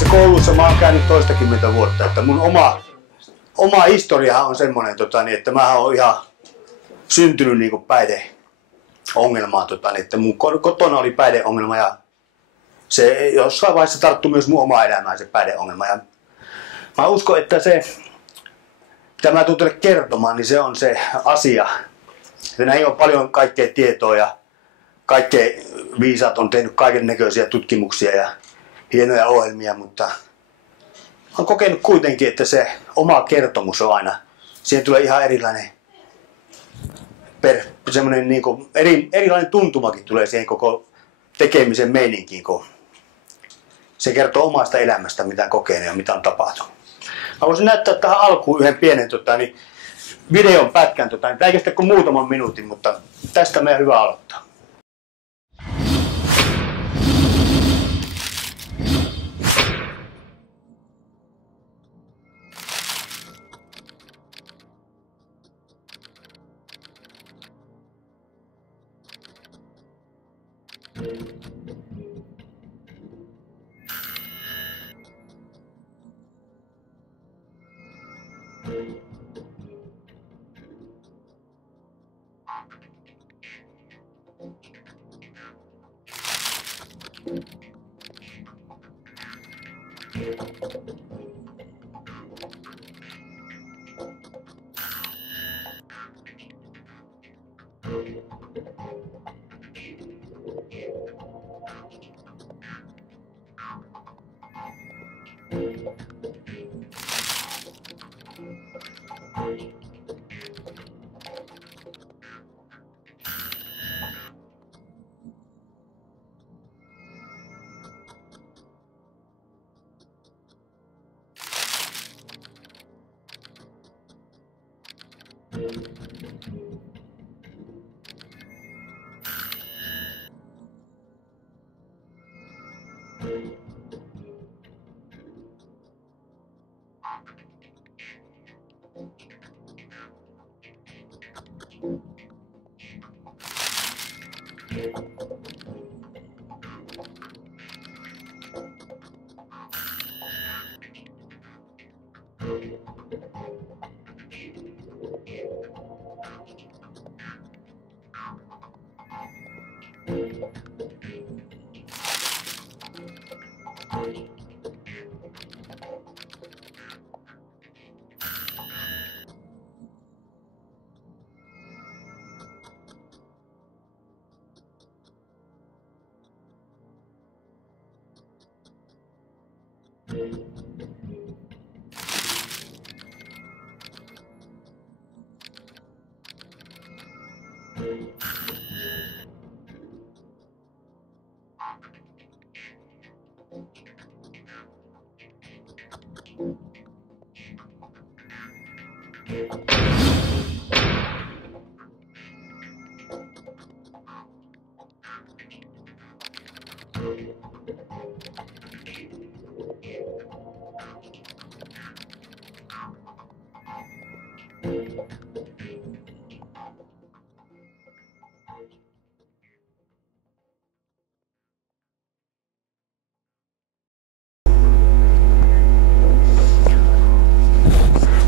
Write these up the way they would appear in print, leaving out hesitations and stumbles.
näissä kouluissa mä oon käynyt toistakymmentä vuotta, että mun oma historiahan on semmoinen, että mä oon ihan syntynyt niinku päihdeongelmaan, että mun kotona oli päihdeongelma ja se jossain vaiheessa tarttui myös mun omaa elämään se päihdeongelma. Ja mä uskon, että se, mitä mä tulen teille kertomaan, niin se on se asia. Ja näihin on paljon kaikkea tietoa ja kaikkea viisaat on tehnyt kaiken näköisiä tutkimuksia ja hienoja ohjelmia, mutta olen kokenut kuitenkin, että se oma kertomus on aina, siihen tulee ihan erilainen, semmoinen niin kuin erilainen tuntumakin tulee siihen koko tekemisen meininkiin, kun se kertoo omasta elämästä, mitä on kokenut ja mitä on tapahtunut. Mä voisin näyttää tähän alkuun yhden pienen videon pätkän, tämä ei kestä kuin muutaman minuutin, mutta tästä meidän hyvä aloittaa.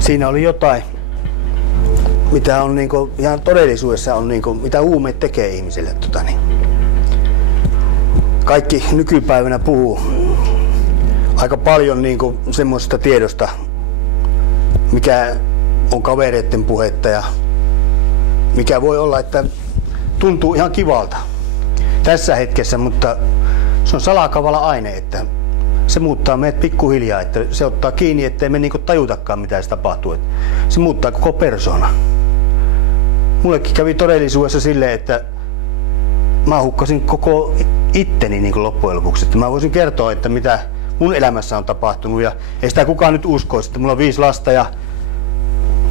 Siinä oli jotain, mitä on niinku, ihan todellisuudessa on niinku, mitä huumeet tekee ihmisille. Kaikki nykypäivänä puhuu aika paljon niinku semmoista tiedosta, mikä on kavereiden puhetta ja mikä voi olla, että tuntuu ihan kivalta tässä hetkessä, mutta se on salakavala aine, että se muuttaa meidät pikkuhiljaa, että se ottaa kiinni, ettei me niinku tajutakaan mitä se tapahtuu. Se muuttaa koko persoona. Mullekin kävi todellisuudessa silleen, että mä hukkasin koko itteni niinku loppujen lopuksi. Että mä voisin kertoa, että mitä mun elämässä on tapahtunut ja ei sitä kukaan nyt uskoisi, että mulla on 5 lasta ja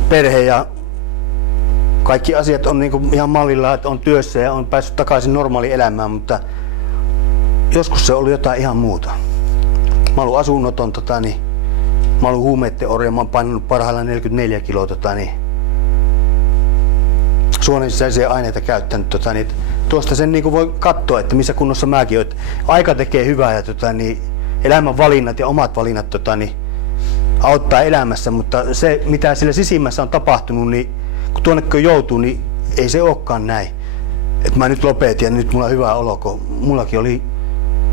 perhe ja kaikki asiat on niinku ihan mallilla, että on työssä ja on päässyt takaisin normaaliin elämään, mutta joskus se oli jotain ihan muuta. Mä oon asunnoton, mä oon huumeiden orja, mä oon painanut parhaillaan 44 kiloa, suonen sisäisiä aineita käyttänyt, tuosta sen niin voi katsoa, että missä kunnossa mäkin oon. Aika tekee hyvää ja elämän valinnat ja omat valinnat auttaa elämässä, mutta se mitä siellä sisimmässä on tapahtunut, niin kun tuonne joutuu, niin ei se olekaan näin. Että mä nyt lopetin ja nyt mulla on hyvä olo, kun mullakin oli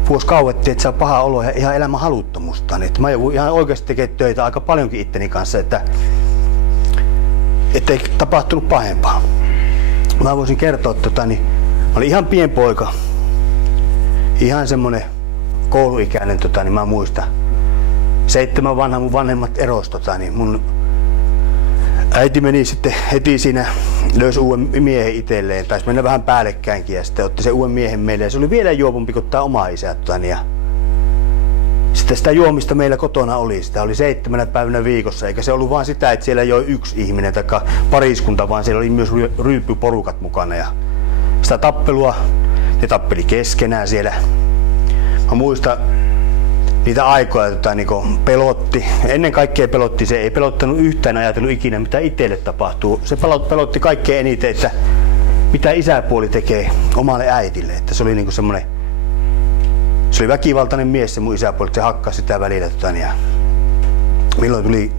vuosi kauettiin, että se on paha olo ja ihan elämän haluttomusta. Että mä joudun ihan oikeasti tekemään töitä aika paljonkin itteni kanssa, että ei tapahtunut pahempaa. Mä voisin kertoa, että mä olin ihan pienpoika, ihan semmonen kouluikäinen, niin mä muistan. 7 vanha mun vanhemmat eros, niin mun äiti meni sitten heti siinä, löysi uuden miehen itselleen, taisi mennä vähän päällekkäinkin ja sitten otti sen uuden miehen meille ja se oli vielä juopumpi kuin tää oma isä. Ja sitten sitä juomista meillä kotona oli, sitä oli 7 päivänä viikossa, eikä se ollut vaan sitä, että siellä joi yksi ihminen tai pariskunta, vaan siellä oli myös ryyppyporukat mukana ja sitä tappelua, ne tappeli keskenään siellä. Mä muistan niitä aikoja, niin pelotti. Ennen kaikkea pelotti, se ei pelottanut yhtään ajatellut ikinä, mitä itselle tapahtuu. Se pelotti kaikkein eniten, että mitä isäpuoli tekee omalle äitille. Että se oli niin semmoinen, se oli väkivaltainen mies se mun isäpuoli, että se hakkasi sitä välillä. Ja milloin tuli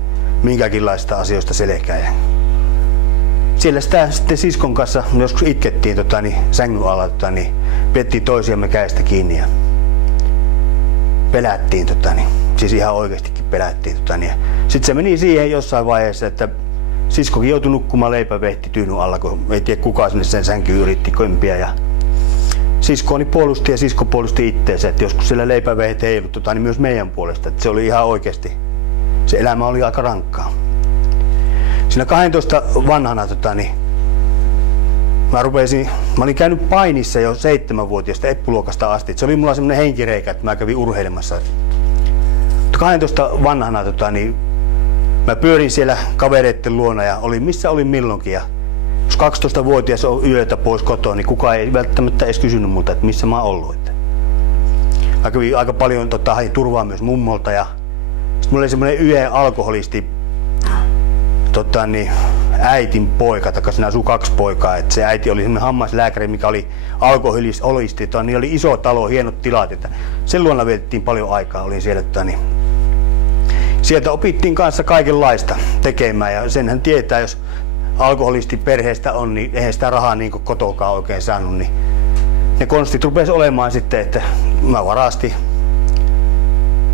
minkäkinlaista asioista selkää. Ja siellä sitä sitten siskon kanssa joskus itkettiin sängyn alla, pidettiin toisiamme kädestä kiinni. Ja pelättiin, siis ihan oikeastikin pelättiin. Sitten se meni siihen jossain vaiheessa, että siskokin joutui nukkumaan leipävehti tyynyn alla, kun ei tiedä kuka sinne sen sänkyyn yritti kömpiä. Ja siskooni puolusti ja sisko puolusti itteensä, että joskus siellä leipävehti ei ollut niin myös meidän puolesta. Että se oli ihan oikeasti, se elämä oli aika rankkaa. Siinä 12 vanhana mä olin käynyt painissa jo 7-vuotiaasta eppuluokasta asti. Se oli mulla semmoinen henkireikä, että mä kävin urheilemassa. 12 vanhana mä pyörin siellä kavereitten luona ja olin missä olin milloinkin. Ja jos 12-vuotias on yötä pois kotoa, niin kukaan ei välttämättä edes kysynyt multa, että missä mä oon ollut. Mä kävin aika paljon hain turvaa myös mummolta ja sitten mulla oli semmoinen yhden alkoholisti äitin poika, tai siinä asui 2 poikaa, että se äiti oli semmoinen hammaslääkäri, mikä oli alkoholisti, niin oli iso talo, hienot tilat, että sen luona vietettiin paljon aikaa, olin siellä, sieltä opittiin kanssa kaikenlaista tekemään ja senhän tietää, jos alkoholisti perheestä on, niin eihän sitä rahaa niin kuin kotokaan oikein saanut, niin ne konstit rupesi olemaan sitten, että mä varastin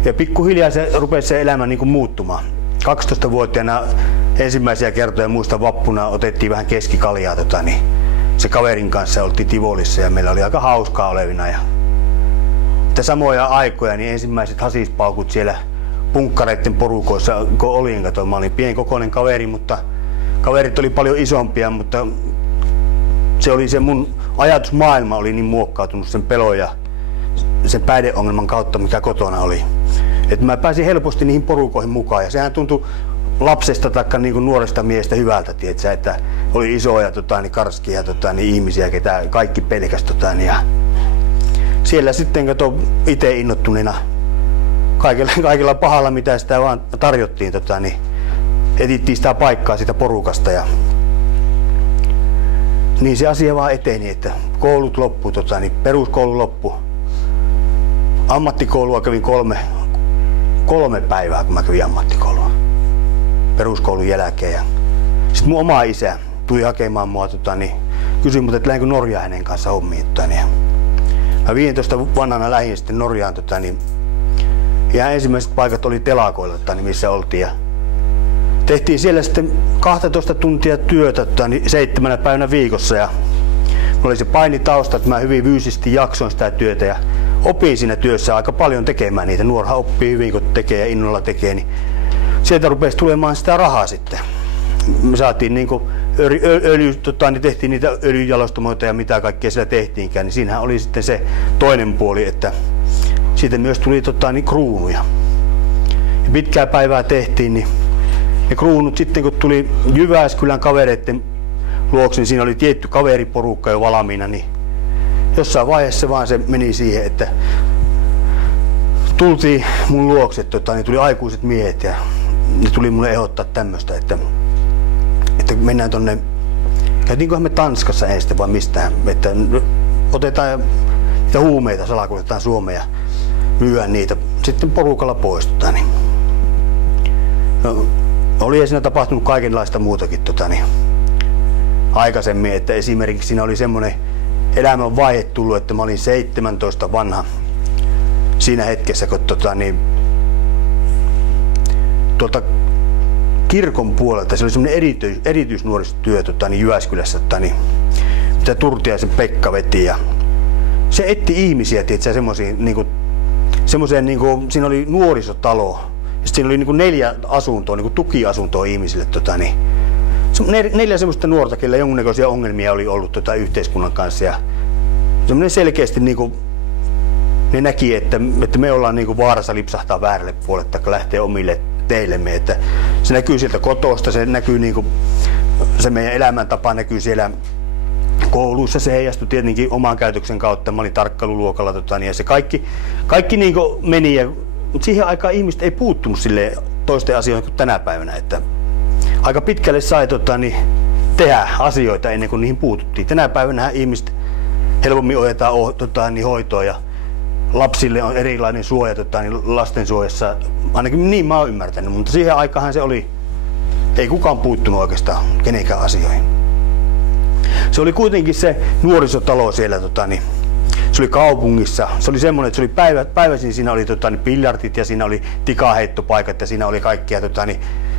ja pikkuhiljaa se rupesi se elämä niin kuin muuttumaan. 12-vuotiaana ensimmäisiä kertoja muista vappuna otettiin vähän keskikaljaa, niin se kaverin kanssa oltiin Tivolissa ja meillä oli aika hauskaa olevina. Ja samoja aikoja niin ensimmäiset hasispaukut siellä punkkareiden porukoissa kun olin, mä olin pienkokoinen kaveri, mutta kaverit oli paljon isompia, mutta se oli se mun ajatusmaailma oli niin muokkautunut sen pelon ja sen päihdeongelman kautta, mikä kotona oli. Että mä pääsin helposti niihin porukoihin mukaan ja sehän tuntui lapsesta tai niinku nuoresta miestä hyvältä, tietsä, että oli isoja karskia ihmisiä, ketä kaikki pelkäs ja siellä sitten itse innottuneena kaikilla pahalla mitä sitä vaan tarjottiin niin etittiin sitä paikkaa siitä porukasta ja niin se asia vaan eteni, että koulut loppu peruskoulu loppu. Ammattikoulua kävin 3 päivää, kun mä kävin ammattikoulua peruskoulun jälkeen. Ja sitten mun oma isä tuli hakemaan mua, kysyi mut, että lähdenkö Norjaan hänen kanssa hommiin. Mä 15 vanhana lähdin sitten Norjaan. Ihan ensimmäiset paikat oli telakoilla, missä oltiin. Ja tehtiin siellä sitten 12 tuntia työtä 7 päivänä viikossa. Ja mulla oli se painitausta, että mä hyvin fyysisesti jaksoin sitä työtä. Ja opin siinä työssä aika paljon tekemään niitä. Nuorhan oppii hyvin, kun tekee ja innolla tekee. Niin sieltä rupesi tulemaan sitä rahaa sitten. Me saatiin niinku niin tehtiin niitä öljyjalostamoita ja mitä kaikkea siellä tehtiinkään. Niin siinähän oli sitten se toinen puoli, että siitä myös tuli kruunuja. Ja pitkää päivää tehtiin, niin ne kruunut sitten kun tuli Jyväskylän kavereiden luokse, niin siinä oli tietty kaveriporukka jo valmiina. Niin jossain vaiheessa vaan se meni siihen, että tultiin mun luokse, niin tuli aikuiset miehet ja ne tuli mulle ehdottaa tämmöstä, että mennään tonne, käytiinköhän me Tanskassa ensin vai mistään, että otetaan niitä huumeita, salakuljetetaan Suomeen ja myydään niitä sitten porukalla pois. No, oli siinä tapahtunut kaikenlaista muutakin aikaisemmin, että esimerkiksi siinä oli semmoinen elämän vaihe tullut, että mä olin 17 vanha siinä hetkessä, kun tuolta kirkon puolelta, se oli semmoinen erityisnuorisotyö Jyväskylässä, mitä Turtiaisen Pekka veti, ja se etti ihmisiä, tietsä, semmoiseen siinä oli nuorisotalo, ja siinä oli 4 asuntoa, tukiasuntoa ihmisille, 4 semmoista nuorta, kellä jonkunnäköisiä ongelmia oli ollut yhteiskunnan kanssa, ja semmoinen selkeästi ne näki, että me ollaan vaarassa lipsahtaa väärälle puolelle tai lähteä omille teillemme, että se näkyy sieltä kotosta, se näkyy se meidän elämäntapa näkyy siellä kouluissa, se heijastui tietenkin oman käytöksen kautta. Mä olin tarkkailuluokalla ja se kaikki meni, mutta siihen aikaan ihmiset ei puuttunut sille toisten asioihin kuin tänä päivänä, että aika pitkälle sai tehdä asioita ennen kuin niihin puututtiin. Tänä päivänä ihmiset helpommin ohjataan hoitoon ja lapsille on erilainen suoja lastensuojassa, ainakin niin mä oon ymmärtänyt, mutta siihen aikaan se oli, ei kukaan puuttunut oikeastaan kenenkään asioihin. Se oli kuitenkin se nuorisotalo siellä, se oli kaupungissa, se oli semmoinen, että se oli päiväisin siinä oli biljardit ja siinä oli tikaheittopaikat ja siinä oli kaikkia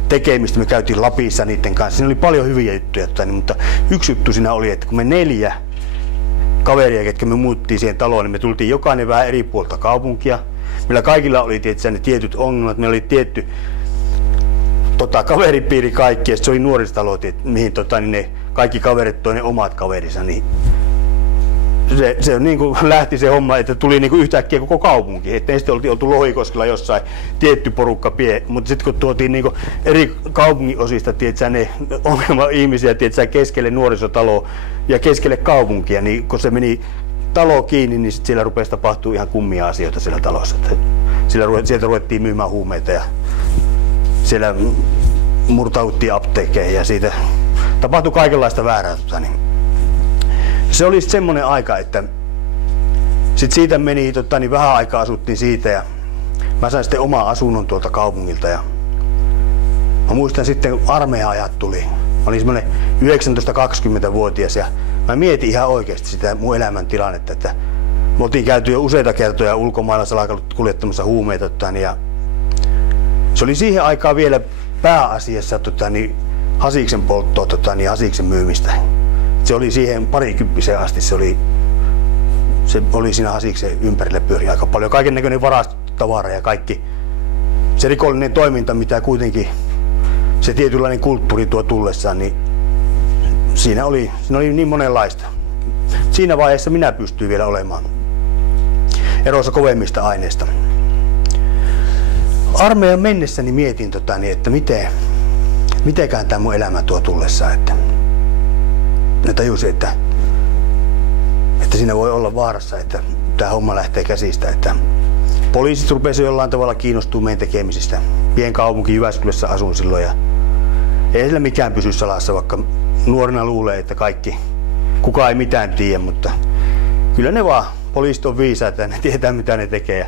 tekemistä, me käytiin Lapissa niiden kanssa, siinä oli paljon hyviä juttuja, mutta yksi juttu siinä oli, että kun me 4 kaveria, ketkä me muuttiin siihen taloon, niin me tultiin jokainen vähän eri puolta kaupunkia. Meillä kaikilla oli ne tietyt ongelmat, meillä oli tietty kaveripiiri kaikki, ja se oli nuorisotalo, mihin ne kaikki kaverit toi ne omat kaverinsa. Niin se lähti se homma, että tuli yhtäkkiä koko kaupunki. Et ensin oltu Lohikoskella jossain tietty porukka mutta sitten kun tuotiin eri kaupungin osista ne ongelma-ihmisiä keskelle nuorisotaloa ja keskelle kaupunkia, niin kun se meni talo kiinni, niin siellä rupesi tapahtua ihan kummia asioita siellä talossa. Sieltä ruvettiin myymään huumeita ja siellä murtauttiin apteekkeihin ja siitä tapahtui kaikenlaista väärää. Se oli semmoinen aika, että siitä meni vähän aikaa asuttiin siitä ja mä sain sitten oman asunnon tuolta kaupungilta ja mä muistan sitten armeija-ajat tuli. Mä olin semmoinen 19-20-vuotias ja mä mietin ihan oikeasti sitä mun elämäntilannetta, että me oltiin käyty jo useita kertoja ulkomailla salakuljettamassa huumeita ja se oli siihen aikaan vielä pääasiassa hasiksen polttoa ja hasiksen myymistä. Se oli siihen parikymppiseen asti, se oli siinä hasiksen ympärille pyöri aika paljon. Kaikennäköinen varastotavara ja kaikki se rikollinen toiminta, mitä kuitenkin se tietynlainen kulttuuri tuo tullessaan, niin siinä oli niin monenlaista. Siinä vaiheessa minä pystyin vielä olemaan erossa kovemmista aineista. Armeijan mennessäni mietin, että mitenkään tämä mun elämä tuo tullessaan. Että tajusin, että siinä voi olla vaarassa, että tämä homma lähtee käsistä. Että poliisit rupesivat jollain tavalla kiinnostumaan meidän tekemisistä. Pienkaupunki Jyväskylässä asuin silloin ja ei sillä mikään pysy salassa, vaikka nuorena luulee, että kukaan ei mitään tiedä, mutta kyllä ne vaan, poliisit on viisaita ja ne tietää mitä ne tekee. Ja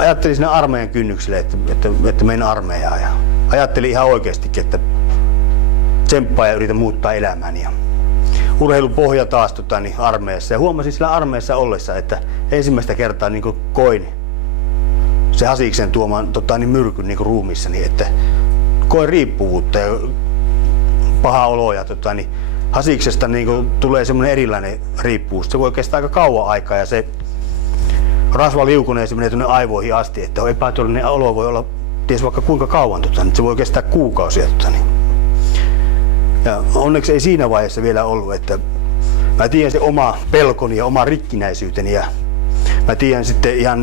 ajattelin siinä armeijan kynnykselle, että menen armeijaan ja ajattelin ihan oikeastikin, että tsemppaa ja yritän muuttaa elämääni. Ja urheilupohja taas armeijassa ja huomasin sillä armeijassa ollessa, että ensimmäistä kertaa koin se hasiksen tuoman myrkyn ruumiissani, että koin riippuvuutta ja paha olo ja hasiksesta tulee semmoinen erilainen riippuvuus. Se voi kestää aika kauan aikaa ja se rasva liukunee, se menee tuonne aivoihin asti, että epätollinen olo voi olla ties vaikka kuinka kauan, se voi kestää kuukausia. Ja onneksi ei siinä vaiheessa vielä ollut, että mä tiedän se oma pelkoni ja oma rikkinäisyyteni ja mä tiedän sitten ihan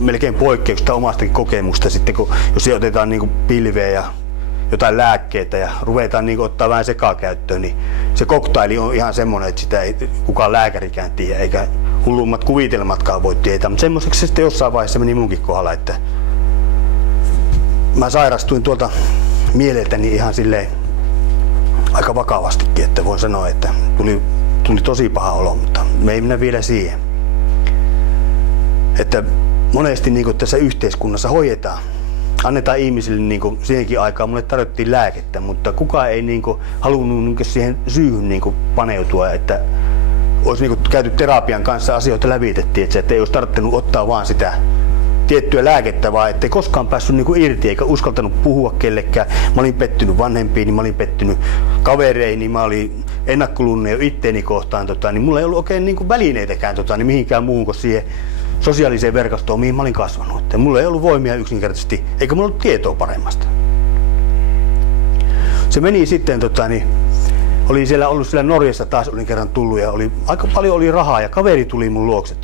melkein poikkeuksesta omastakin kokemusta sitten, jos se otetaan pilveä ja jotain lääkkeitä ja ruvetaan ottaa vähän sekakäyttöön, niin se koktaili on ihan semmoinen, että sitä ei kukaan lääkärikään tiedä, eikä hullummat kuvitelmatkaan voi tietää, mutta semmoiseksi se sitten jossain vaiheessa meni munkin kohdalla, että mä sairastuin tuolta mieleltäni ihan silleen aika vakavastikin, että voin sanoa, että tuli tosi paha olo, mutta me ei mennä vielä siihen. Että monesti niin kuin tässä yhteiskunnassa hoidetaan. Annetaan ihmisille niin kuin siihenkin aikaan, mulle tarjottiin lääkettä, mutta kukaan ei niin kuin halunnut niin kuin siihen syyhyn niin kuin paneutua, että olisi niin kuin käyty terapian kanssa asioita lävitettiin, että ei olisi tarvinnut ottaa vaan sitä tiettyä lääkettä, vaan ettei koskaan päässyt niin kuin irti eikä uskaltanut puhua kellekään. Mä olin pettynyt vanhempiini, mä olin pettynyt kavereini, mä olin ennakkolunne jo itteeni kohtaan, niin mulla ei ollut oikein niin kuin välineitäkään niin mihinkään muuhun kuin siihen sosiaaliseen verkostoon, mihin mä olin kasvanut. Että mulla ei ollut voimia yksinkertaisesti, eikä mulla ollut tietoa paremmasta. Se meni sitten, oli siellä ollut siellä Norjassa taas, olin kerran tullut ja aika paljon oli rahaa ja kaveri tuli mun luokse,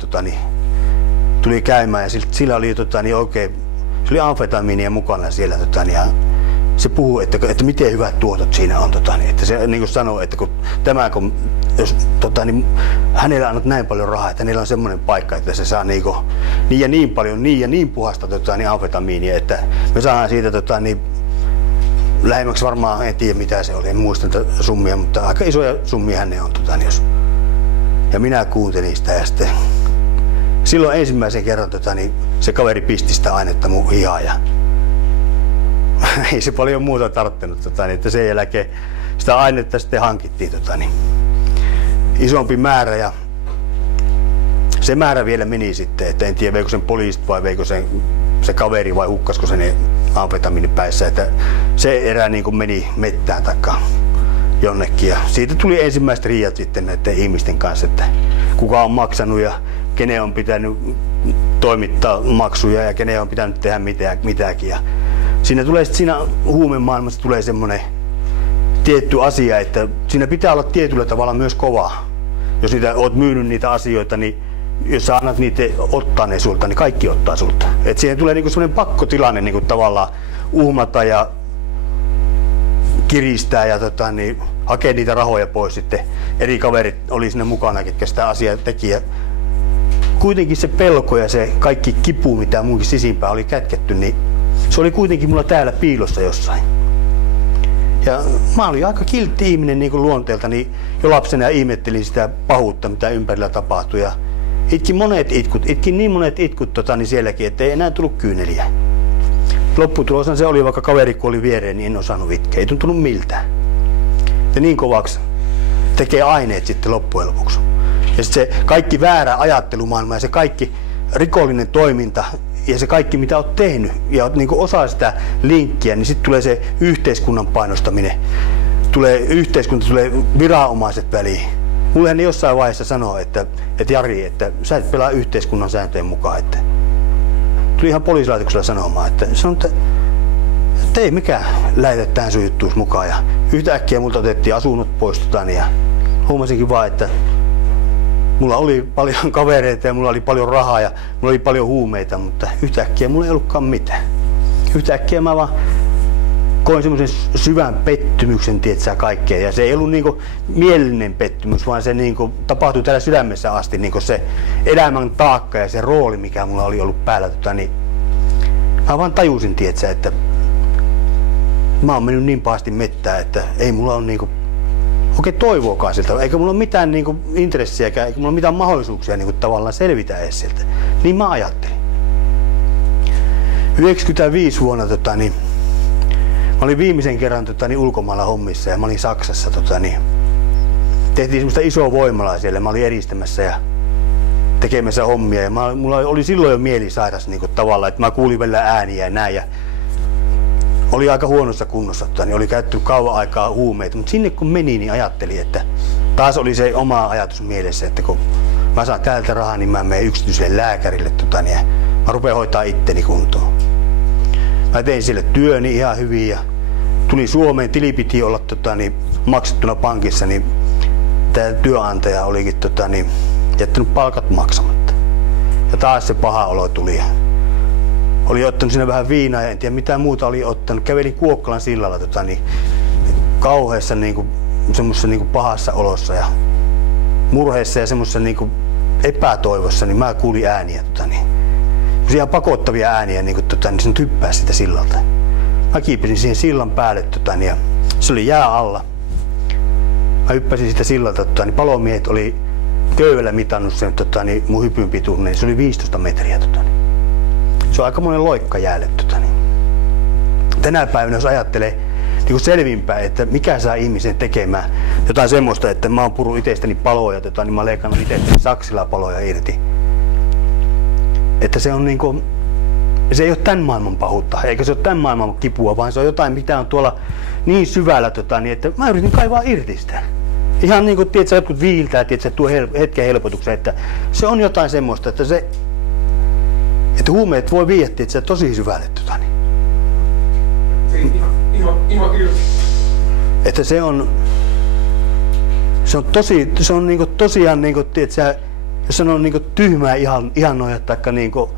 tuli käymään ja sillä oli oikein, se oli amfetamiinia mukana siellä ja se puhui, että miten hyvät tuotot siinä on, että se niin kuin sanoi, että jos hänellä annat näin paljon rahaa, että hänellä on semmoinen paikka, että se saa niin ja niin paljon, niin ja niin puhasta amfetamiinia, että me saadaan siitä lähemmäksi varmaan, en tiedä mitä se oli, en muista summia, mutta aika isoja summia hän on. Ja minä kuuntelin sitä ja sitten silloin ensimmäisen kerran se kaveri pisti sitä ainetta mun hihaan ja ei se paljon muuta tarttunut, että sen jälkeen sitä ainetta sitten hankittiin isompi määrä ja se määrä vielä meni sitten, että en tiedä veikö sen poliisit vai veikö se kaveri vai hukkasko sen amfetamiinipäissä, että se erä niin kuin meni mettään takaa jonnekin ja siitä tuli ensimmäiset riidat sitten näiden ihmisten kanssa, että kuka on maksanut ja kenen on pitänyt toimittaa maksuja ja kenen on pitänyt tehdä mitäkin. Ja siinä huumemaailmassa tulee semmoinen tietty asia, että siinä pitää olla tietyllä tavalla myös kovaa. Jos olet myynyt niitä asioita, niin jos sä annat niitä ottaa ne sulta, niin kaikki ottaa sulta. Et siihen tulee niinku semmoinen pakkotilanne niinku tavallaan uhmata ja kiristää ja hakea niitä rahoja pois sitten. Eri kaverit oli siinä mukana, ketkä sitä asiaa teki. Ja kuitenkin se pelko ja se kaikki kipu, mitä munkin sisimpään oli kätketty, niin se oli kuitenkin mulla täällä piilossa jossain. Ja mä olin aika kiltti ihminen niin kuin luonteelta, niin jo lapsena ja ihmettelin sitä pahuutta, mitä ympärillä tapahtui. Ja itkin niin monet itkut niin sielläkin, ettei enää tullut kyyneliä. Lopputuloshan se oli, vaikka kaveri kuoli viereen, niin en osannut itkeä. Ei tuntunut miltään. Ja niin kovaksi tekee aineet sitten loppujen lopuksi. Ja sitten se kaikki väärä ajattelumaailma ja se kaikki rikollinen toiminta ja se kaikki mitä olet tehnyt ja olet niin osa sitä linkkiä, niin sitten tulee se yhteiskunnan painostaminen. Yhteiskunta tulee viranomaiset väliin. Mulle ne jossain vaiheessa sanoo, että Jari, että sä et pelaa yhteiskunnan sääntöjen mukaan. Että tuli ihan poliisilaitoksella sanomaan, että ei mikään lähetä tähän sun juttuus mukaan. Ja yhtäkkiä multa otettiin asunnot pois ja huomasinkin vaan, että mulla oli paljon kavereita ja mulla oli paljon rahaa ja mulla oli paljon huumeita, mutta yhtäkkiä mulla ei ollutkaan mitään. Yhtäkkiä mä vaan koin semmoisen syvän pettymyksen, tietsä, kaikkea. Ja se ei ollut niinku mielellinen pettymys, vaan se niinku tapahtui täällä sydämessä asti niinku se elämän taakka ja se rooli, mikä mulla oli ollut päällä. Niin mä vaan tajusin, tietsä, että mä oon mennyt niin pahasti mettään, että ei mulla ole niinku oikein toivoakaan siltä, eikä mulla ole mitään niinku intressiäkään, eikä mulla ole mitään mahdollisuuksia niinku tavallaan selvitä edes siltä. Niin mä ajattelin. 95 vuonna niin mä olin viimeisen kerran ulkomailla hommissa ja mä olin Saksassa. Tehtiin semmoista isoa voimalaa siellä, mä olin eristämässä ja tekemässä hommia ja mulla oli silloin jo mielisairas niinku tavallaan, että mä kuulin vielä ääniä ja näin. Ja oli aika huonossa kunnossa, niin oli käytetty kauan aikaa huumeita, mutta sinne kun meni, niin ajattelin, että taas oli se oma ajatus mielessä, että kun mä saan täältä rahaa, niin mä menen yksityiselle lääkärille ja mä rupean hoitaa itteni kuntoon. Mä tein sille työni ihan hyvin ja tulin Suomeen, tili piti olla maksettuna pankissa, niin tämä työnantaja olikin jättänyt palkat maksamatta. Ja taas se paha olo tuli. Oli ottanut siinä vähän viinaa ja en tiedä mitä muuta oli ottanut. Kävelin Kuokkalan sillalla kauheassa semmoisessa pahassa olossa ja murheessa ja semmoisessa epätoivossa, niin mä kuulin ääniä. Ihan pakottavia ääniä, niin se hyppää sitä sillalta. Mä kiipesin siihen sillan päälle ja se oli jää alla. Mä hyppäsin sitä sillalta, niin palomiehet oli köydellä mitannut sen mun hypyn pituuden, niin se oli 15 metriä. Se on aika monen loikka jäälle. Tänä päivänä jos ajattelee niin selvinpäin, että mikä saa ihmisen tekemään jotain semmoista, että mä oon purun itsestäni paloja, niin mä oon leikannut itsestäni saksilla paloja irti. Että se on niinku, se ei ole tämän maailman pahuutta, eikä se ole tämän maailman kipua, vaan se on jotain, mitä on tuolla niin syvällä, niin että mä yritin kaivaa irti sitä. Ihan niin kuin tiedät, jotkut viiltää, tiedät, tuo hetken helpotuksen, että se on jotain semmoista, että että huumeet voi viedä tiedät, tosi syvälle. Ihan että se on niinku tosiaan niinku tiedät, jos on niinku tyhmää ihan noja taikka niinku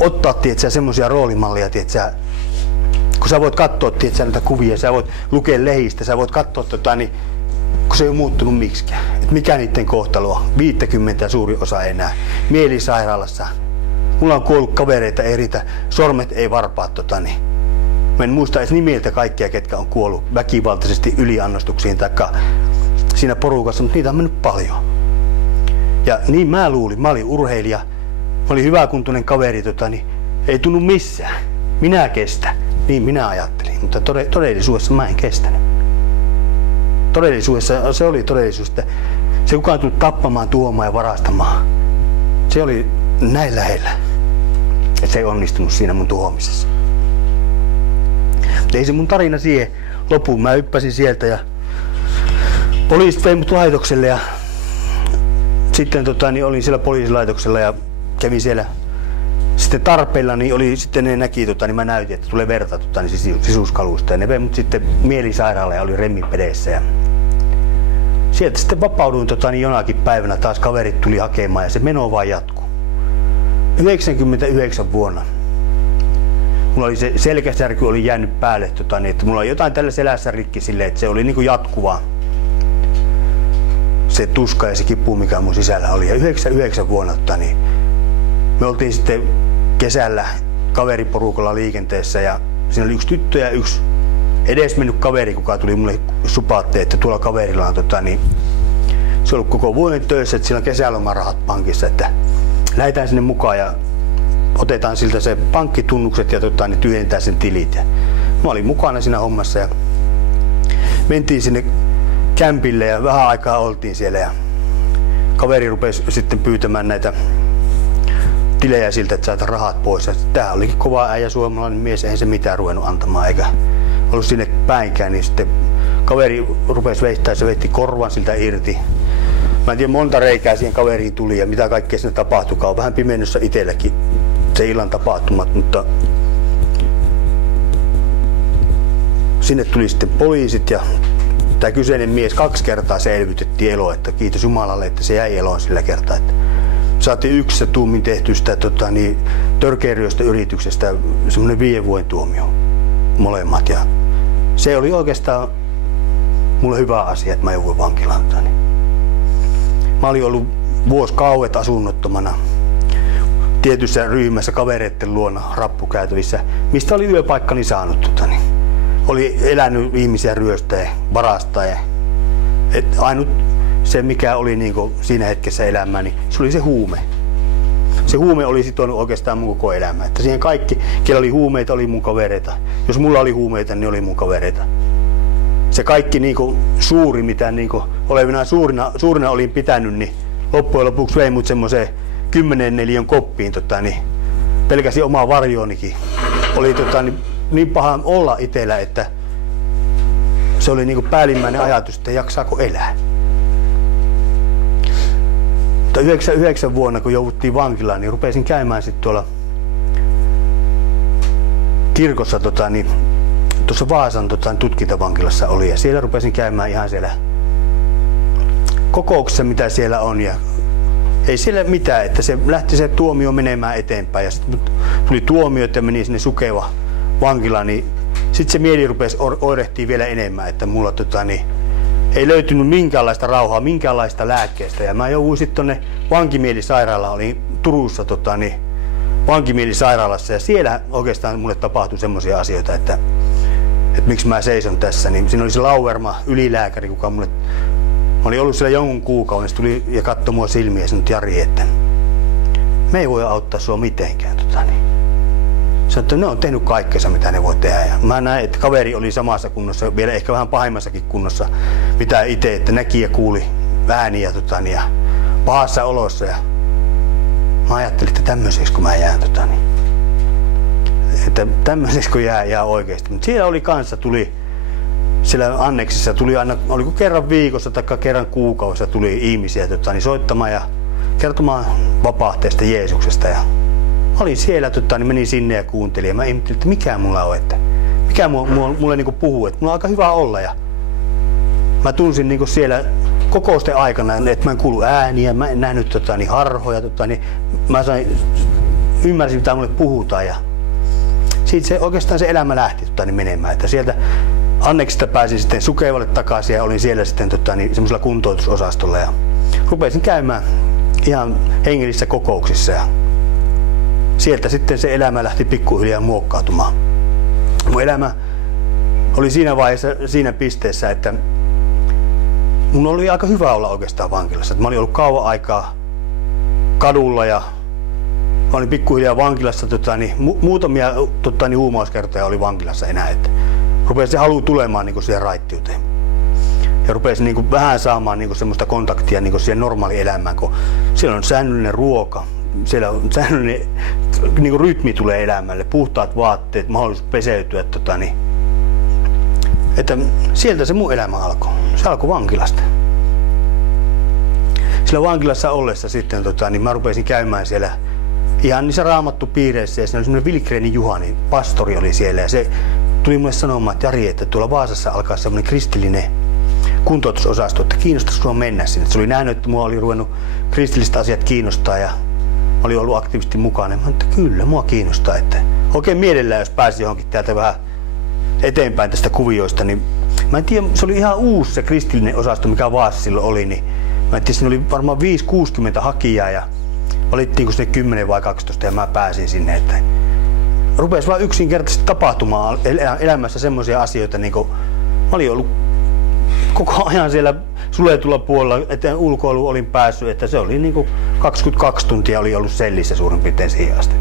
ottaa tiedät, semmoisia roolimallia tiedät, kun sä voit katsoa tiedät, näitä kuvia, sä voit lukea lehdistä, sä voit katsoa niin kun se ei ole muuttunut miksikään. Et mikä niiden kohtalo on? 50 suuri osa enää. Mielisairaalassa. Mulla on kuollut kavereita, ei riitä, sormet ei varpaa niin. Mä en muista edes nimeltä kaikkia, ketkä on kuollut väkivaltaisesti yliannostuksiin taikka siinä porukassa, mutta niitä on mennyt paljon. Ja niin mä luulin, mä olin urheilija, mä olin hyväkuntoinen kaveri, niin ei tunnu missään. Minä kestän, niin minä ajattelin, mutta todellisuudessa mä en kestänyt. Todellisuudessa se oli todellisuus, että se kukaan tuli tappamaan, tuomaan ja varastamaan. Se oli näin lähellä, että se ei onnistunut siinä mun tuhoamisessa. Ei se mun tarina siihen lopuun. Mä hyppäsin sieltä ja poliisit vei mut laitokselle ja sitten niin olin siellä poliisilaitoksella ja kävin siellä sitten tarpeilla, niin oli sitten ne näki, niin mä näytin, että tulee verta niin sisuskalusta ja ne vei mut sitten mielisairaalaan ja oli remmipedessä ja sieltä sitten vapauduin niin jonakin päivänä taas kaverit tuli hakemaan ja se meno vaan jatkuu. 99 vuonna. Mulla oli se selkäsärky oli jäänyt päälle, niin, että mulla oli jotain tällä selässä rikki silleen, että se oli niinku jatkuvaa. Se tuska ja se kipu, mikä mun sisällä oli. Ja 99 vuonna, niin me oltiin sitten kesällä kaveriporukalla liikenteessä ja siinä oli yksi tyttö ja yksi edesmennyt kaveri, kuka tuli mulle supaatte, että tuolla kaverilla on niin se on ollut koko vuoden töissä, että sillä on kesälomarahat pankissa, että lähdetään sinne mukaan ja otetaan siltä se pankkitunnukset ja niin tyhjentää sen tilit. Ja mä olin mukana siinä hommassa ja mentiin sinne kämpille ja vähän aikaa oltiin siellä ja kaveri rupesi sitten pyytämään näitä tilejä siltä, että saata rahat pois. Ja tää olikin kova äijä suomalainen mies, eihän se mitään ruvennut antamaan eikä ollut sinne päinkään, niin sitten kaveri rupesi veihtää, se veitti korvan siltä irti. Mä en tiedä monta reikää siihen kaveriin tuli ja mitä kaikkea sinne tapahtuikaan. Vähän pimennossa itselläkin se illan tapahtumat, mutta sinne tuli sitten poliisit ja tämä kyseinen mies 2 kertaa selvitettiin eloa, että kiitos Jumalalle, että se jäi eloon sillä kertaa. Että saatiin 1 tuumin tehty sitä törkeäryöstöyrityksestä semmoinen 5 vuoden tuomio molemmat ja se oli oikeastaan mulle hyvä asia, että mä jouduin vankilaan. Mä olin ollut vuosikauet asunnottomana tietyssä ryhmässä kavereiden luona rappukäytävissä, mistä oli yöpaikkani saanut. Oli elänyt ihmisiä ryöstäen, varastaen. Ainut se, mikä oli niinku siinä hetkessä elämää, niin se oli se huume. Se huume oli sitonut oikeastaan mun koko elämä. Että siihen kaikki, kellä oli huumeita, oli mun kavereita. Jos mulla oli huumeita, niin oli mun kavereita. Se kaikki niinku suuri, mitä niinku olevina suurina olin pitänyt, niin loppujen lopuksi vei mut semmoiseen 10 neliön koppiin. Niin pelkäsi omaa varjoonikin. Oli niin paha olla itsellä, että se oli niinku päällimmäinen ajatus, että jaksaako elää. Mutta 99 vuonna, kun jouduttiin vankilaan, niin rupesin käymään sitten tuolla kirkossa, tuossa Vaasan tutkintavankilassa oli, ja siellä rupesin käymään ihan siellä kokouksessa, mitä siellä on, ja ei siellä mitään, että se lähti se tuomio menemään eteenpäin, ja sitten tuli tuomio, että meni sinne Sukeva vankilaan, niin sitten se mieli rupesi oirehtii vielä enemmän, että mulla ei löytynyt minkäänlaista rauhaa, minkäänlaista lääkkeestä, ja mä jouduin sitten tonne vankimielisairaalaan, olin Turussa vankimielisairaalassa, ja siellä oikeastaan mulle tapahtui semmoisia asioita, että miksi mä seison tässä, niin siinä oli se Lauerma, ylilääkäri, kuka mulle, mä olin ollut siellä jonkun kuukauden, se tuli ja katsoi mua silmiä ja sanoi, Jari, että me ei voi auttaa sua mitenkään. Sanoin, että ne on tehnyt kaikkensa, mitä ne voi tehdä. Ja mä näin, että kaveri oli samassa kunnossa, vielä ehkä vähän pahimmassakin kunnossa, mitä itse, että näki ja kuuli ääniä ja pahassa olossa. Ja mä ajattelin, että tämmöiseksi kun mä jään, että tämmöiseksi kun jää oikeasti. Mutta siellä oli kanssa, siellä anneksissa tuli aina, oliko kerran viikossa tai kerran kuukaudessa tuli ihmisiä soittamaan ja kertomaan vapaahteesta Jeesuksesta. Ja mä olin siellä, menin sinne ja kuuntelin ja mä ihmettelin, että mikä mulla on, että mikä mulle niin puhuu, että mulla on aika hyvä olla. Ja mä tunsin niin siellä kokousten aikana, että mä en kuulu ääniä, mä en nähnyt harhoja, mä ymmärsin mitä mulle puhutaan ja siitä oikeastaan se elämä lähti menemään, että sieltä anneksista pääsin sitten Sukevalle takaisin ja olin siellä sitten semmoisella kuntoutusosastolla ja rupesin käymään ihan hengellisissä kokouksissa ja sieltä sitten se elämä lähti pikkuhiljaa muokkautumaan. Mun elämä oli siinä vaiheessa, siinä pisteessä, että mun oli aika hyvä olla oikeastaan vankilassa. Mä olin ollut kauan aikaa kadulla ja mä olin pikkuhiljaa vankilassa, muutamia huumauskertoja oli vankilassa enää. Että rupesi se halu tulemaan niin siihen raittiuteen. Ja rupesi niin vähän saamaan niin semmoista kontaktia niin siihen normaalielämään, kun siellä on säännöllinen ruoka, siellä on säännöllinen niin rytmi tulee elämälle, puhtaat vaatteet, mahdollisuus peseytyä. Että sieltä se mun elämä alkoi. Se alkoi vankilasta. Sillä vankilassa ollessa sitten niin mä rupesin käymään siellä ihan niissä raamattupiireissä ja siinä oli semmoinen Vilgrenin Juhani, pastori oli siellä ja se tuli mulle sanomaan, että Jari, että tuolla Vaasassa alkaa semmoinen kristillinen kuntoutusosasto, että kiinnostaisi sinua mennä sinne. Se oli nähnyt, että mua oli ruvennut kristilliset asiat kiinnostaa ja mä olin ollut aktiivisesti mukana. Ja mä sanoin, että kyllä, mua kiinnostaa. Että oikein mielellään, jos pääsi johonkin täältä vähän eteenpäin tästä kuvioista, niin mä en tiedä, se oli ihan uusi se kristillinen osasto, mikä Vaasassa silloin oli, niin mä en tiedä, siinä oli varmaan 5-60 hakijaa ja valittiinko sinne 10 vai 12 ja mä pääsin sinne. Että rupesi vaan yksinkertaisesti tapahtumaan elämässä semmoisia asioita, niin kuin mä olin ollut koko ajan siellä suljetulla puolella, että ulkoilu olin päässyt, että se oli niin kuin 22 tuntia oli ollut sellissä suurin piirtein siihen asti.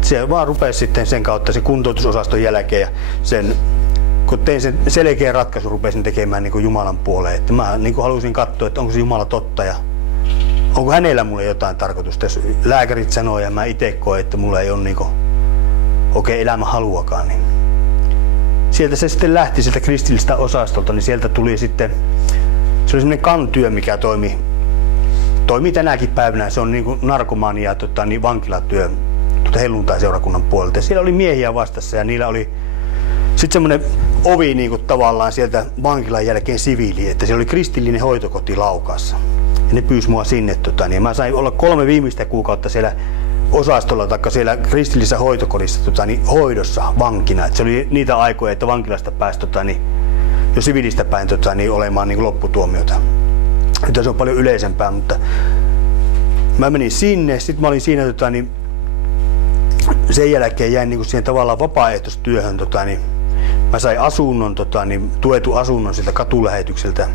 Se vaan rupesi sitten sen kautta se kuntoutusosaston jälkeen ja kun tein sen selkeän ratkaisun, rupesin tekemään niin kuin Jumalan puoleen. Että mä niin kuin halusin katsoa, että onko se Jumala totta ja onko hänellä mulle jotain tarkoitusta. Jos lääkärit sanoo ja mä itse koen, että mulla ei ole niin oikein elämä haluakaan. Niin sieltä se sitten lähti sieltä kristillistä osastolta, niin sieltä tuli sitten, se oli semmoinen kantyö, mikä toimii tänäkin päivänä. Se on niin kuin narkomania niin vankilatyö helluntai-seurakunnan puolelta. Ja siellä oli miehiä vastassa ja niillä oli sitten semmoinen ovi niin kuin tavallaan sieltä vankilan jälkeen siviili, että siellä oli kristillinen hoitokoti Laukaassa. Ja ne pyysi mua sinne. Ja mä sain olla 3 viimeistä kuukautta siellä osastolla tai siellä kristillisessä hoitokodissa hoidossa vankina. Et se oli niitä aikoja, että vankilasta pääsi jo siviilistä päin olemaan niin lopputuomiota. Nyt se on paljon yleisempää, mutta mä menin sinne, sitten mä olin siinä sen jälkeen jäin niin siihen tavallaan vapaaehtoistyöhön. Mä sain asunnon, tuetun asunnon siltä katulähetykseltä.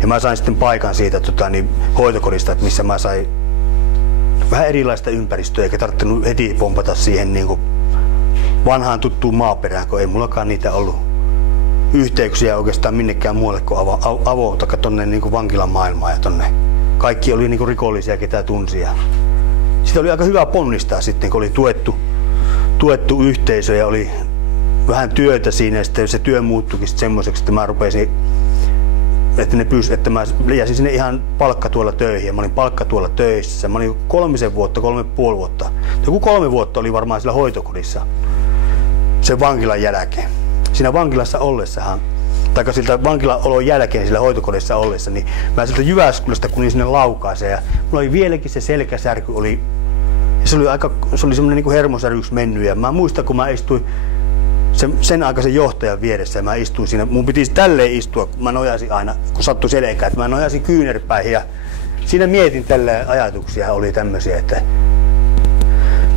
Ja mä sain sitten paikan siitä hoitokodista, että missä mä sain vähän erilaista ympäristöä, eikä tarvinnut heti pompata siihen niin kuin vanhaan tuttuun maaperään, kun ei mullakaan niitä ollut yhteyksiä oikeastaan minnekään muualle kuin avo tai tonne niin kuin vankilan maailmaan ja tonne. Kaikki oli niin kuin rikollisia, ketä tunsi. Sitten oli aika hyvä ponnistaa sitten, kun oli tuettu yhteisö ja oli vähän työtä siinä ja sitten se työ muuttuikin semmoiseksi, että mä rupesin, että ne pyysi, että mä jäsin sinne ihan palkkatuella töihin ja mä olin palkkatuella töissä. Mä olin 3 vuotta, 3,5 vuotta. Joku 3 vuotta oli varmaan siellä hoitokodissa sen vankilan jälkeen. Siinä vankilassa ollessahan, tai siltä vankilaolon jälkeen siellä hoitokodissa ollessa, niin mä sieltä Jyväskylästä kunin sinne Laukaaseen ja mulla oli vieläkin se selkäsärky se oli semmoinen niin kuin hermosäryksi mennyt ja mä muistan, kun mä istuin sen aikaisen johtajan vieressä ja mä istuin siinä, mun piti tälleen istua, kun mä nojasin aina, kun sattui selkään, että mä nojasin kyynärpäihin ja siinä mietin tälleen ajatuksia, oli tämmöisiä, että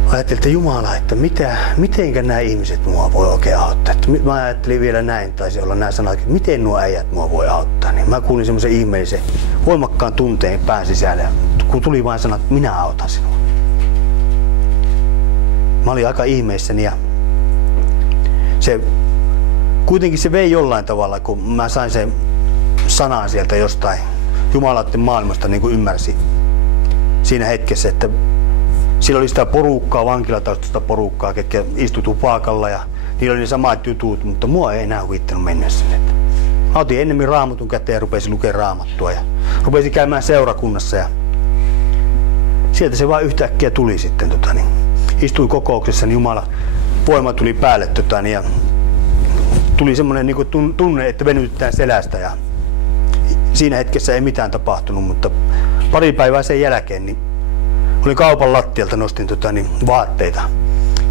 ajattelin, että Jumala, että mitenkä nämä ihmiset mua voi oikein auttaa. Että mä ajattelin vielä näin, taisi olla nämä sanat, että miten nuo äijät mua voi auttaa. Niin mä kuulin semmoisen ihmeellisen voimakkaan tunteen pään sisällä, kun tuli vain sanat, että minä autan sinua. Mä olin aika ihmeissäni ja kuitenkin se vei jollain tavalla, kun mä sain sen sanan sieltä jostain jumalaiden maailmasta, niin kuin ymmärsin siinä hetkessä, että siellä oli sitä porukkaa, vankilataustaista porukkaa, ketkä istui tupakalla ja niillä oli ne samat jutut, mutta mua ei enää huvittanut mennä sinne. Mä otin ennemmin Raamatun käteen ja rupesin lukemaan Raamattua ja rupesin käymään seurakunnassa ja sieltä se vaan yhtäkkiä tuli sitten. Istuin kokouksessa, niin Jumala voima tuli päälle ja tuli semmoinen niin kuin tunne, että venytetään selästä ja siinä hetkessä ei mitään tapahtunut, mutta pari päivää sen jälkeen niin olin kaupan lattialta, nostin vaatteita,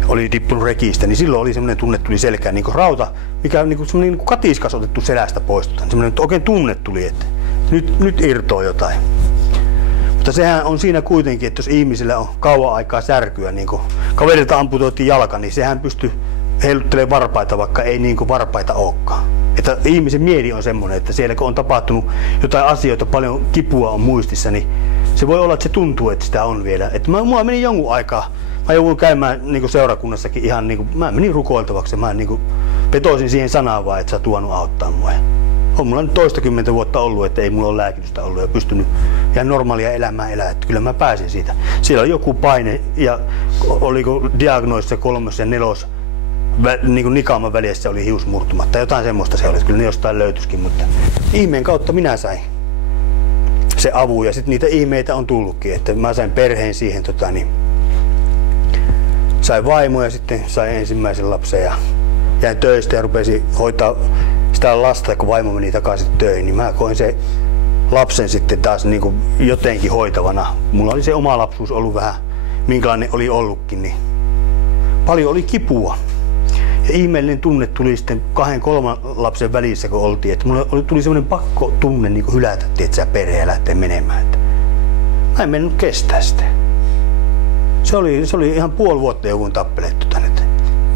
oli tippunut rekistä, niin silloin oli semmoinen tunne, tuli selkään niin kuin rauta, mikä on niin semmoinen niin katiskas otettu selästä pois. Semmoinen oikein tunne tuli, että nyt irtoaa jotain. Mutta sehän on siinä kuitenkin, että jos ihmisillä on kauan aikaa särkyä, niin kuin kaverilta amputoitiin jalka, niin sehän pystyy heiluttelemaan varpaita, vaikka ei niin kuin varpaita olekaan. Että ihmisen mieli on semmoinen, että siellä kun on tapahtunut jotain asioita, paljon kipua on muistissa, niin se voi olla, että se tuntuu, että sitä on vielä. Että mulla meni jonkun aikaa, mä joudun käymään niin kuin seurakunnassakin ihan niin kuin, mä menin rukoiltavaksi ja mä niin kuin vetosin siihen sanaan vaan, että sä tuonut auttaa mua. On mulla nyt toistakymmentä vuotta ollut, että ei mulla ole lääkitystä ollut ja pystynyt ihan normaalia elämää elää, että kyllä mä pääsin siitä. Siellä oli joku paine ja oliko diagnoosissa 3. ja 4. niin kuin nikaaman välissä oli hiusmurtumat tai jotain semmoista se oli, kyllä ne jostain löytyisikin, mutta ihmeen kautta minä sain se avu ja sitten niitä ihmeitä on tullutkin, että mä sain perheen siihen, sain vaimo ja sitten sain ensimmäisen lapsen ja jäin töistä ja rupesin hoitaa sitä lasta, kun vaimo meni takaisin töihin, niin mä koin se lapsen sitten taas niin kuin jotenkin hoitavana. Mulla oli se oma lapsuus ollut vähän, minkälainen oli ollutkin, niin paljon oli kipua. Ja ihmeellinen tunne tuli sitten 2-3 lapsen välissä, kun oltiin, että mulla tuli semmoinen pakko tunne niin kuin hylätä, että perhe ja lähteä menemään. Että mä en mennyt kestää sitä. Se oli ihan puoli vuotta joku tappelettu tänne.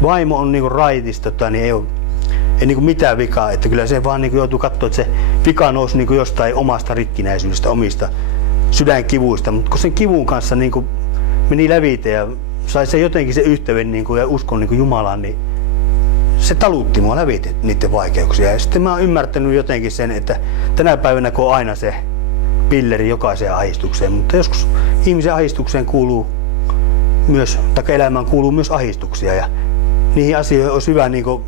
Vaimo on niin kuin raitista, niin ei niin kuin mitään vikaa, että kyllä se vaan niin kuin joutuu katsoa, että se vika nousi niin kuin jostain omasta rikkinäisyydestä, omista sydänkivuista, mutta kun sen kivun kanssa niin kuin meni lävite ja sai se jotenkin se yhteyden niin kuin, ja uskon niin kuin Jumalaan, niin se talutti mua lävite niiden vaikeuksia. Ja sitten mä oon ymmärtänyt jotenkin sen, että tänä päivänä kun on aina se pilleri jokaiseen ahdistukseen, mutta joskus ihmisen ahdistukseen kuuluu myös, tai elämään kuuluu myös ahdistuksia ja niihin asioihin olisi hyvä niin kuin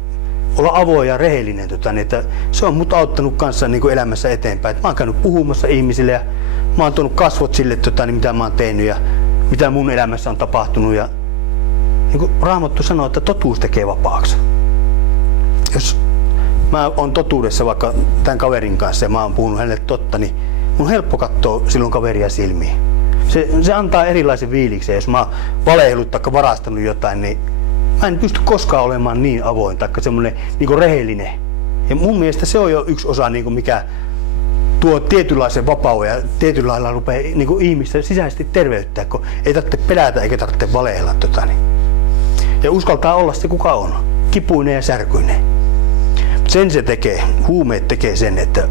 olla avoin ja rehellinen, että se on mut auttanut kanssa niin kuin elämässä eteenpäin. Mä oon käynyt puhumassa ihmisille ja mä oon tuonut kasvot sille, mitä mä oon tehnyt ja mitä mun elämässä on tapahtunut. Ja niin kuin Raamattu sanoo, että totuus tekee vapaaksi. Jos mä oon totuudessa vaikka tämän kaverin kanssa ja mä oon puhunut hänelle totta, niin mun on helppo katsoa silloin kaveria silmiin. Se antaa erilaisen fiiliksen. Jos mä oon valehdellut tai varastanut jotain, niin mä en pysty koskaan olemaan niin avoin tai semmoinen niin rehellinen. Ja mun mielestä se on jo yksi osa, niin kuin mikä tuo tietynlaisen vapauden ja tietyllä lailla rupeaa niin ihmistä sisäisesti terveyttää, kun ei tarvitse pelätä eikä tarvitse valehdella. Ja uskaltaa olla se kuka on, kipuinen ja särkyinen. Sen se tekee, huumeet tekee sen, että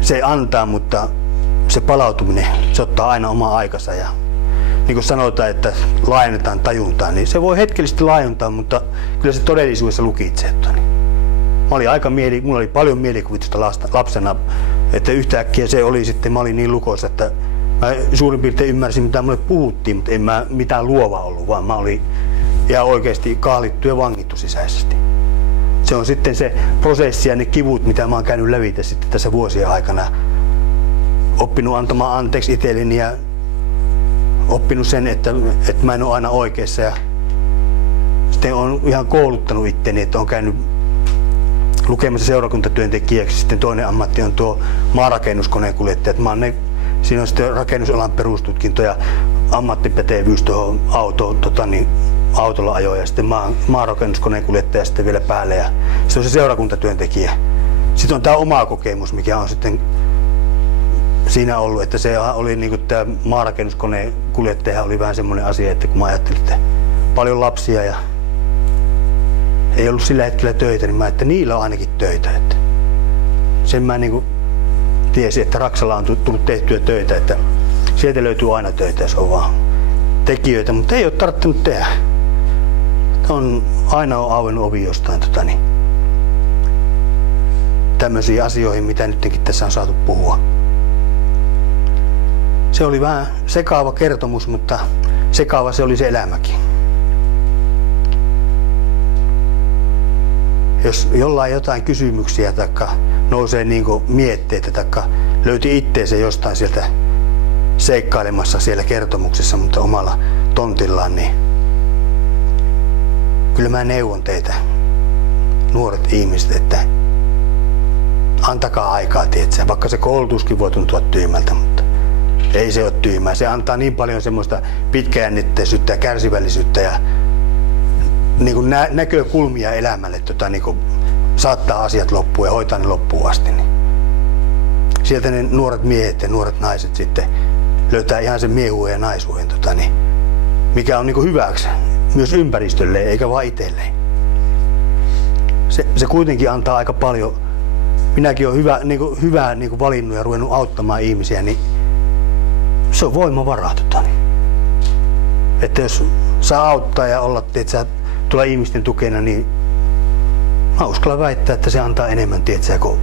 se antaa, mutta se palautuminen, se ottaa aina omaa aikansa. Ja niin kuin sanotaan, että laajennetaan tajuntaa, niin se voi hetkellisesti laajentaa, mutta kyllä se todellisuudessa lukitsee. Mulla oli paljon mielikuvitusta lapsena, että yhtäkkiä se oli sitten, mä olin niin lukossa, että mä suurin piirtein ymmärsin, mitä mulle puhuttiin, mutta en mä mitään luova ollut, vaan mä olin ihan oikeasti kahlittu ja vangittu sisäisesti. Se on sitten se prosessi ja ne kivut, mitä mä oon käynyt lävitse sitten tässä vuosien aikana. Oppinut antamaan anteeksi itselleni ja oppinut sen, että mä en ole aina oikeassa. Ja sitten olen ihan kouluttanut itteni, että olen käynyt lukemassa seurakuntatyöntekijäksi. Sitten toinen ammatti on tuo maarakennuskoneen kuljettaja. Siinä on sitten rakennusalan perustutkinto ja ammattipätevyys tuohon autolla ajoon ja sitten maarakennuskoneen kuljettaja sitten vielä päälle. Ja se on se seurakuntatyöntekijä. Sitten on tämä oma kokemus, mikä on sitten siinä ollut, että se oli niin kuin tämä maarakennuskoneen kuljettaja oli vähän semmoinen asia, että kun mä ajattelin, että paljon lapsia ja ei ollut sillä hetkellä töitä, niin mä että niillä on ainakin töitä. Että sen mä niin kuin tiesin, että Raksalla on tullut tehtyä töitä, että sieltä löytyy aina töitä, jos on vaan tekijöitä, mutta ei ole tarvinnut tehdä. Aina on auennut ovi jostain tämmöisiin asioihin, mitä nytkin tässä on saatu puhua. Se oli vähän sekaava kertomus, mutta sekaava se oli se elämäkin. Jos jollain jotain kysymyksiä tai nousee mietteitä tai löyti itteensä jostain sieltä seikkailemassa siellä kertomuksessa, mutta omalla tontillaan, niin kyllä mä neuvon teitä, nuoret ihmiset, että antakaa aikaa, tietsä, vaikka se koulutuskin voi tuntua tyhmältä, mutta ei se ole tyhmää. Se antaa niin paljon semmoista pitkäjännitteisyyttä ja kärsivällisyyttä ja näkökulmia elämälle, saattaa asiat loppuun ja hoitaa ne loppuun asti. Niin sieltä ne nuoret miehet ja nuoret naiset sitten löytää ihan sen miehuuden ja naisuuden, mikä on hyväksi myös ympäristölle eikä vaan itselleen. Se kuitenkin antaa aika paljon. Minäkin olen hyvää valinnut ja ruvennut auttamaan ihmisiä, niin se on voimavara. Että jos saa auttaa ja olla, että sä tulee ihmisten tukena, niin mä uskallan väittää, että se antaa enemmän, kun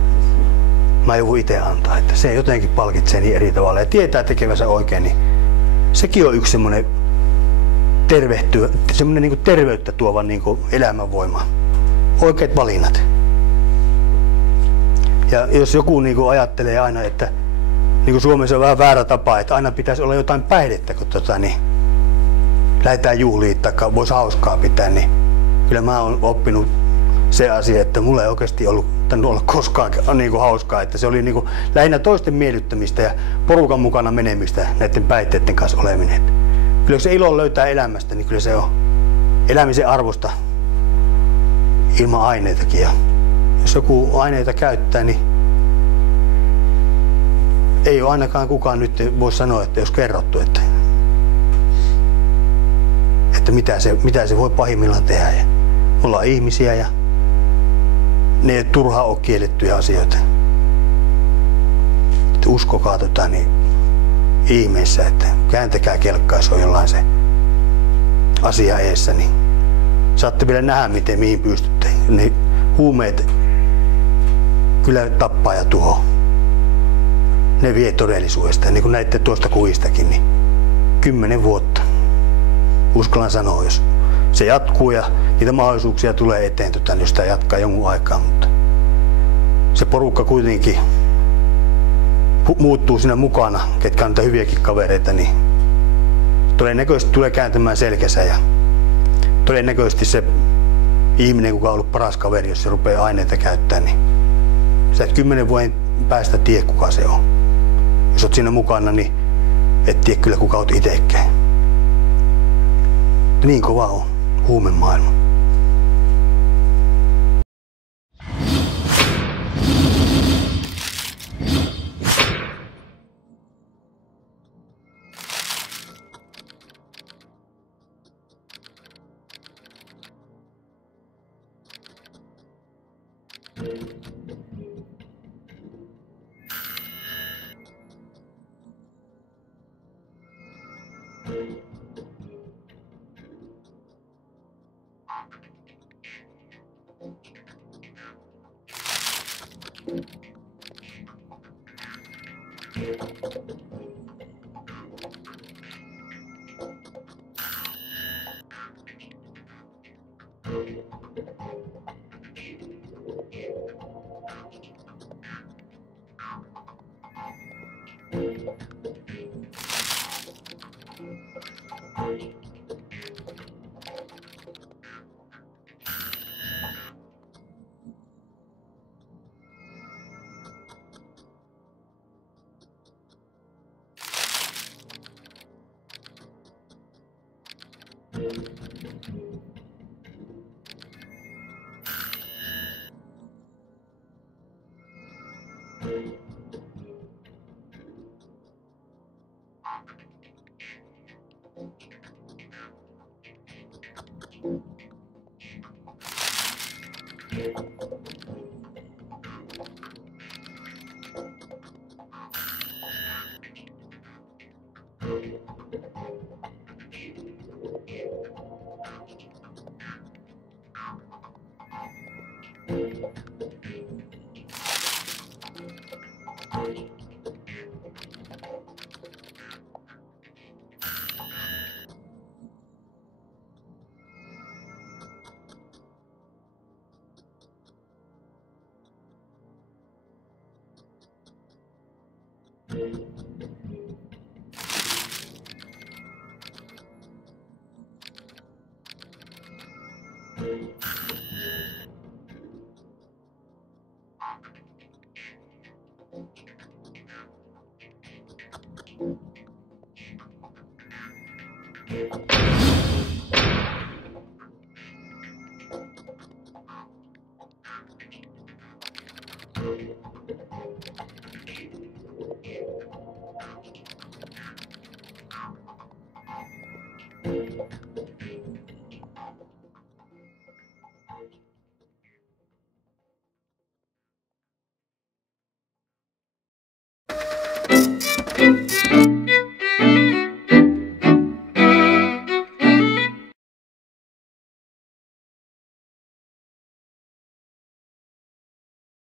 mä joudun itse antaa. Että se jotenkin palkitsee niin eri tavalla ja tietää tekevänsä oikein, niin sekin on yksi semmoinen terveyttä tuova elämänvoima. Oikeat valinnat. Ja jos joku ajattelee aina, että Suomessa on vähän väärä tapa, että aina pitäisi olla jotain päihdettä, kun lähdetään juhliin tai voisi hauskaa pitää, niin kyllä mä oon oppinut se asia, että mulla ei oikeasti ollut olla koskaan hauskaa, että se oli lähinnä toisten miellyttämistä ja porukan mukana menemistä näiden päihteiden kanssa oleminen. Kyllä se ilo löytää elämästä, niin kyllä se on elämisen arvosta ilman aineitakin. Ja jos joku aineita käyttää, niin ei ole ainakaan kukaan nyt voi sanoa, että jos kerrottu, että mitä se voi pahimmillaan tehdä. Ja me ollaan ihmisiä ja ne ei turhaan ole kiellettyjä asioita. Että uskokaa ihmeessä, että kääntäkää kelkkaa, jos on jollain se asia eessä, niin saatte vielä nähdä, mihin pystytte. Ne huumeet kyllä tappaa ja tuhoaa. Ne vie todellisuudesta, niin kuin näitte tuosta kuvistakin, niin 10 vuotta. Uskallan sanoa, jos se jatkuu ja niitä mahdollisuuksia tulee eteen, jos sitä jatkaa jonkun aikaa, mutta se porukka kuitenkin muuttuu siinä mukana, ketkä on niitä hyviäkin kavereita, niin todennäköisesti tulee kääntämään selkänsä ja todennäköisesti se ihminen, kuka on ollut paras kaveri, jos se rupeaa aineita käyttämään, niin sä et 10 vuoden päästä tiedä, kuka se on. Jos oot siinä mukana, niin et tiedä kyllä, kuka oot itsekään. Niin kova on huumemaailma.